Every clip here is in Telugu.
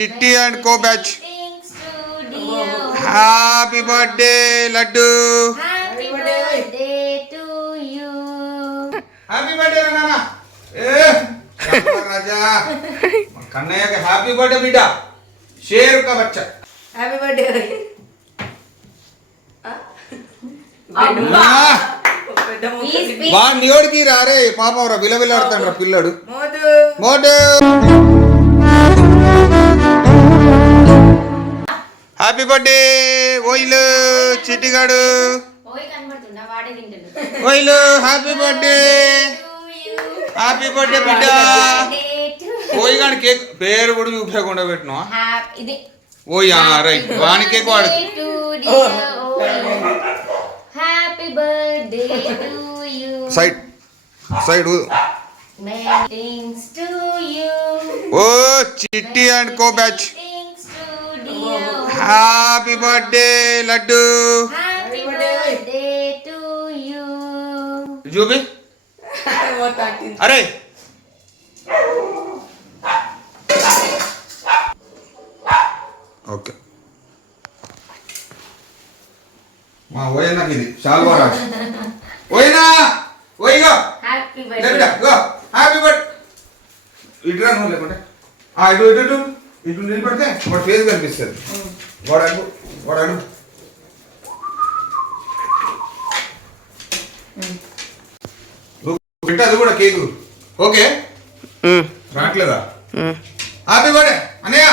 Chitti and co batch. Greetings to dear. Happy birthday Laddu. Happy birthday to you. Happy birthday నాన్న. ఏ రాజా కన్నయ్యకి హ్యాపీ బర్త్డే బిడ్డ. షేర్ కా బచ్చా. హ్యాపీ బర్త్డే అబ్బా. పెద్ద Please be- వాడు నియోడికి రారే? పాపం రా విలవిలాడుతాడు రా పిల్లడు. మోదు. మోటు హ్యాపీ బర్త్డే ఓయిలు చిట్టిగాడు ఓయిలు హ్యాపీ బర్త్డే. హ్యాపీ బర్త్డే బిడ్డ. ఓయి గాని కేక్ పేరు కూడా చూపించకుండా పెట్టినా ఓయ్ రైట్. వాని కేక్ వాడు. Side side. Oh Chitti and co batch. Happy birthday Laddu. Happy birthday to you. చూపి అరే. ఓకే. మా ఓయన్నకి ఇది శాల్వా రాజు ఓయినా ఓయిగా. Happy లేకుండా birthday. గో హ్యాపీ బర్త్ ఇటు రా నువ్వు లేకుంటే. ఆ ఇటు ఇటు ఇటు. ఇటు నిలబడితే వాడు ఫేస్ కనిపిస్తుంది. వాడు అడుగు వాడు అడుగు పెట్టు అది కూడా కేకు. ఓకే? రావట్లేదా? హ్యాపీ బర్త్డే అన్నయ్య.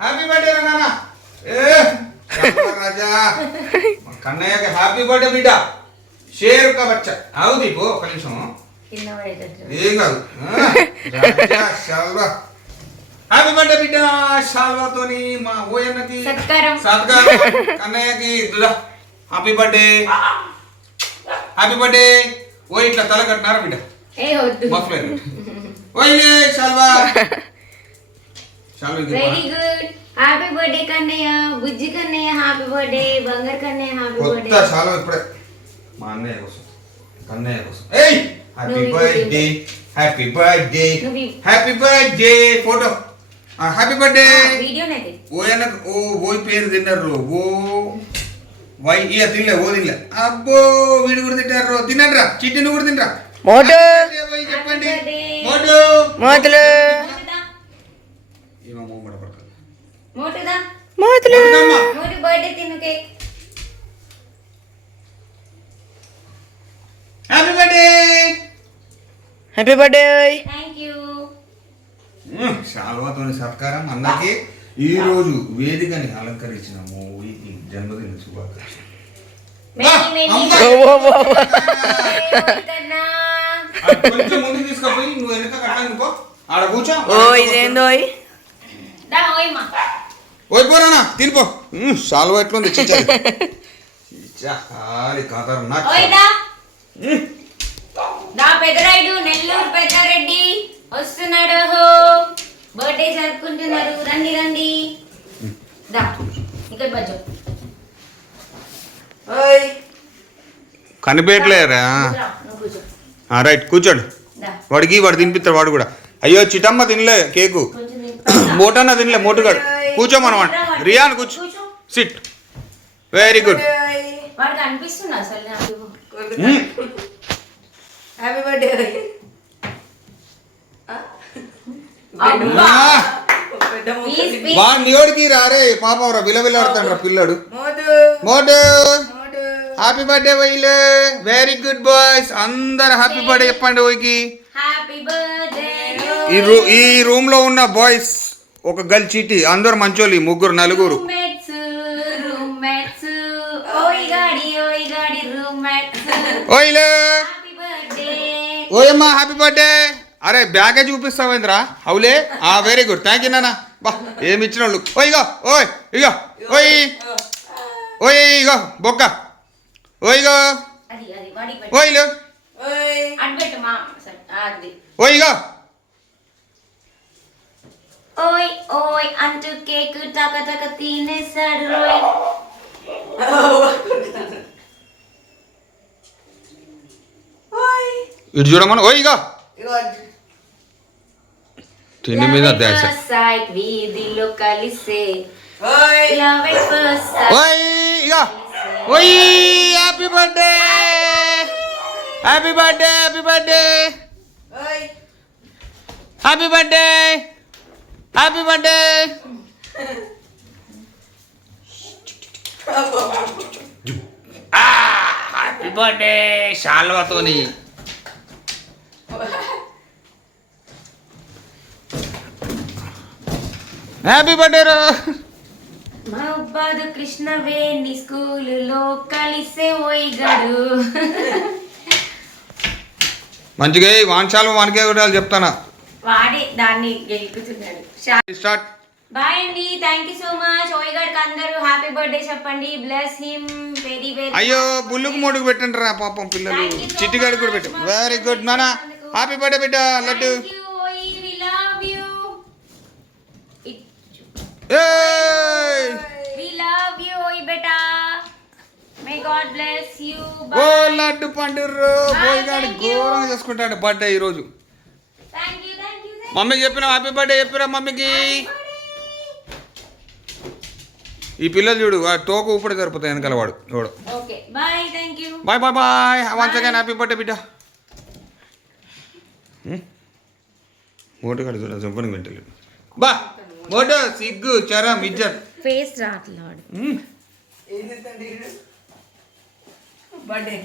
హ్యాపీ బర్త్డే రా నాన్న. ఏ రాజా. కన్నయ్యకి హ్యాపీ బర్త్డే బిడ్డ. షేర్ కా బచ్చా. అవు దీపు ఒక నిమిషం. ఏం కాదు. హ్యాపీ బర్త్డే బిడ్డ షాల్వాతోని మా ఓయన్నకి సత్కారం. సత్కారం కన్నయ్యకి దుదా హ్యాపీ బర్త్డే హ్యాపీ బర్త్డే ఓ ఇట్లా తల కట్టినారా బిడ్డ ఏ వద్దు. మఫ్లర్ ఓయ్ షాల్వా షాల్వా ఇది very good happy birthday Kannayya. బుజ్జి కన్నయ్య హ్యాపీ బర్త్డే బంగారు కన్నయ్య హ్యాపీ కొత్త బర్త్డే షాల్వా ఇప్పుడే. మా అన్నయ్య కోసం. కన్నయ్య కోసం. ఏయ్! హ్యాపీ నువ్వు బర్త్డే హ్యాపీ బర్త్డే నువ్వు ఇవ్వు. Happy birthday photo happy birthday ఓ ఎనక ఓ ఓయ్ పేరు తిన్నారు ఓ వై ఇయ తినలే ఓ తినలే. అబ్బో వీడు కూడా తింటారు తినండిరా చిట్టిని కూడా తినరా. మోటు. చెప్పండి. మోటు. మోతులు. ఏమో మూమడ మోటుదా? మోతులు. మోటు బర్త్డే తిను cake. Happy birthday happy birthday thank you శాల్వాతోని సత్కారం. అన్నకి ఈ రోజు వేదికని అలంకరించినాము ఈ జన్మదిన శుభాకాంక్షలు. మెనీ మెనీ అమ్మ. అది కొంచెం ముందుకు తీసుకుపోయి నువ్వు వెనక కట్టానుకో ఆడ కూర్చో. ఓ ఇదేందో దా ఓయమ్మా. ఓయ్ పోరానా తినిపో శాల్వా ఎట్లుంది? చిచ్చాలి చిచ్చాలి కాతారు నాకు ఓయ్ దా దా పెద్దరాయుడు నెల్లూరు పెద్దారెడ్డి. వస్తున్నాడు. హో బర్త్డే జరుపుకుంటున్నారు. రండి రండి. దా ఇక్కడ బజ్జో ఓయ్. రైట్ కూర్చోండి. వాడికి వాడు తినిపిస్తాడు వాడు కూడా. అయ్యో చిటమ్మ తినలే కేకు. మోటన్న తినలే మోటుగాడు. కూర్చోమనమాట రియాన్ కూర్చో. Sit. Very good happy birthday అబ్బా. పెద్ద Please be- వాడు నియోడికి రారే పాపం రా విలవిలాడుతాడు రా పిల్లడు. మోదు. మోటు హ్యాపీ బర్త్డే వైలు వెరీ గుడ్ బాయ్స్ అందరు హ్యాపీ బర్త్డే చెప్పండి బర్త్డే ఈ రూ ఈ రూమ్లో ఉన్న బాయ్స్ ఒక గల్ చీటి అందరు మంచోళ్ళు ఈ ముగ్గురు నలుగురు. రూమ్మేట్స్ రూమ్మేట్స్ ఓయ్ గాడి ఓయ్ గాడి రూమ్మేట్స్ ఓయ్లే హ్యాపీ బర్త్డే ఓయమ్మా హ్యాపీ బర్త్డే అరే బ్యాగే చూపిస్తావేంద్రా అవులే? ఆ వెరీ గుడ్ థ్యాంక్ యూ నాన్న. బా ఏమి ఇచ్చిన వాళ్ళు ఓయ్ ఇగో ఓయ్ ఇగో ఓయ్. ఓయ్ ఇగో బొక్క. ఓయ్ ఇగో. ఓయ్లు ఓయ్ ఓయ్. ఇగో. ఓయ్ ఓయ్ అంటూ కేక్ టక టక తినేసాడు రోయ్. ఓయ్. ఇటు చూడమని. ఓయ్ ఇగో ఇగో తిండి మీద ధ్యాస సైట్ వీధిలో కలిసే ఓయ్ లవ్ ఎట్ ఫస్ట్ సైట్ ఓయ్ ఇక ఓయ్ happy birthday happy birthday happy birthday happy birthday రో మహబాద్ కృష్ణవేణి స్కూలులో కలిసే ఓయిగడు. మంచిగా వాంచాలు వానికే కూడా చెప్తానా? వాడే దాన్ని గెలుకుతున్నాడు స్టార్ట్ బాయ్ అండి థ్యాంక్ యూ సో మచ్ ఓయిగడ్కి అందరూ హ్యాపీ బర్త్డే చెప్పండి. బ్లెస్ హిమ్ వెరీ వెరీ అయ్యో బుల్లుకు మూడుకు పెట్టండి రా పాపం పిల్లలు. చిట్టిగాడికి కూడా. పెట్టు. వెరీ గుడ్ నానా. హ్యాపీ బర్త్డే బిడ్డ లడ్డు థ్యాంక్ యూ ఓయి వి లవ్ యూ ఏయ్! వి లవ్ యూ ఓయి బేటా మే గాడ్ బ్లెస్ యూ ఓ లడ్డు పండుర్రు you. ఘోరంగా చేసుకుంటాడు బర్త్డే ఈరోజు. మమ్మీకి చెప్పిన హ్యాపీ బర్త్డే చెప్పిరా మమ్మీకి? ఈ పిల్లలు చూడు వాడు తోక ఊపిడి సరిపోతాయి వెనకాల వాడు చూడు bye bye bye once again happy birthday బిడ్డ. ఓటు కాదు చూడ జంపని వింటలేదు బా! ఓటు సిగ్గు చరం ఇజ్జత్. ఫేస్ రాట్లాడు బర్త్డే.